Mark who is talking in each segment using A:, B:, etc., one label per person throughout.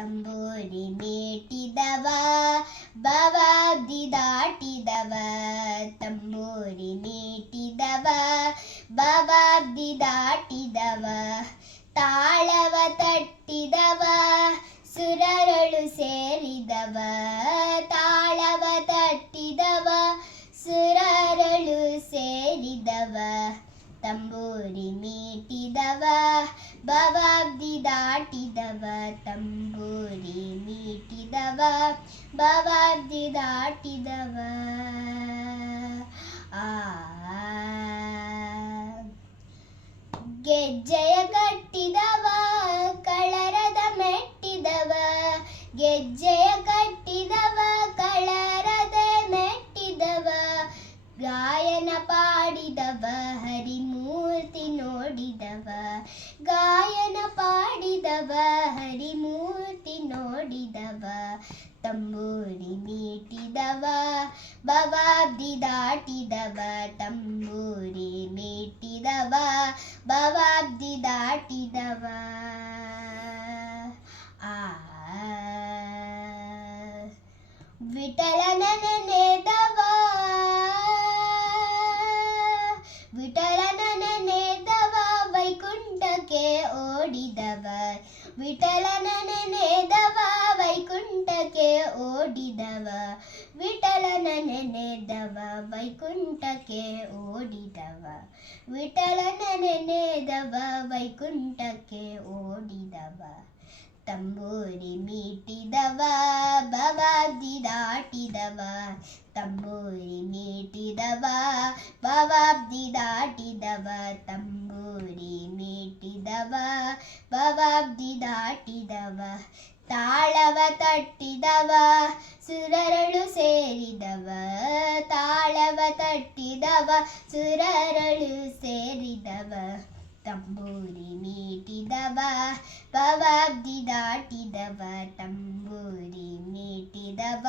A: ತಂಬೂರಿ ಮೀಟಿದವ ಭವಾಬ್ದಿ ದಾಟಿದವ ತಂಬೂರಿ ಮೀಟಿದವ ಭವಾಬ್ದಿ ದಾಟಿದವ ತಾಳವ ತಟ್ಟಿದವ ಸುರರಳು ಸೇರಿದವ ತಾಳವ ತಟ್ಟಿದವ ಸುರರಳು ಸೇರಿದವ ತಂಬೂರಿ ಮೀಟಿದವ ಭವಾಬ್ದಿ ದಾಟಿದವ ತಂಬೂರಿ ಮೀಟಿದವ ಭವಾಬ್ದಿ ದಾಟಿದವ. ಆ ಗೆಜ್ಜೆಯ ಕಟ್ಟಿದವ, ಕಳರದ ಮೆಟ್ಟಿದವ. ಗೆಜ್ಜೆಯ ಕಟ್ಟಿದವ, ಕಳರದ ಮೆಟ್ಟಿದವ. ಗಾಯನ ಪಾಡಿದವ, ಹರಿಮೂರ್ತಿ ನೋಡಿದವ. ಗಾಯನ ಮೀಟಿದವ ಭವಾಬ್ದಿ ದಾಟಿದವ ತಂಬೂರಿ ಮೀಟಿದವ ಭವಾಬ್ದಿ ದಾಟಿದವ ಆ ವಿಠಲನ ನೆನೆದವ ವಿಠಲನ ನೆನೆದವ ವೈಕುಂಠಕ್ಕೆ ಓಡಿದವ ವಿಠಲನ ನೆನೆದವ ವೈಕುಂಠಕ್ಕೆ ಓಡಿದವ ವಿಠಲನ ನೆನೆದವ ವೈಕುಂಠಕ್ಕೆ ಓಡಿದವ ವಿಠಲನ ನೆನೆದವ ವೈಕುಂಠಕ್ಕೆ ಓಡಿದವ ತಂಬೂರಿ ಮೀಟಿದವ ಭವಾಬ್ದಿ ದಾಟಿದವ ತಂಬೂರಿ ಮೀಟಿದವ ಭವಾಬ್ದಿ ದಾಟಿದವ ತಂಬೂರಿ ಮೀಟಿದವ ಭವಾಬ್ದಿ ದಾಟಿದವ ತಾಳವ ತಟ್ಟಿದವ ಸುರರಳು ಸೇರಿದವ ತಾಳವ ತಟ್ಟಿದವ ಸುರರಳು ಸೇರಿದವ ತಂಬೂರಿ ಮೀಟಿದವ ಭವಾಬ್ದಿ ದಾಟಿದವ ತಂಬೂರಿ ಮೀಟಿದವ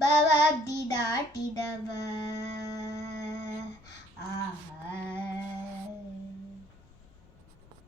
A: ಭವಾಬ್ದಿ ದಾ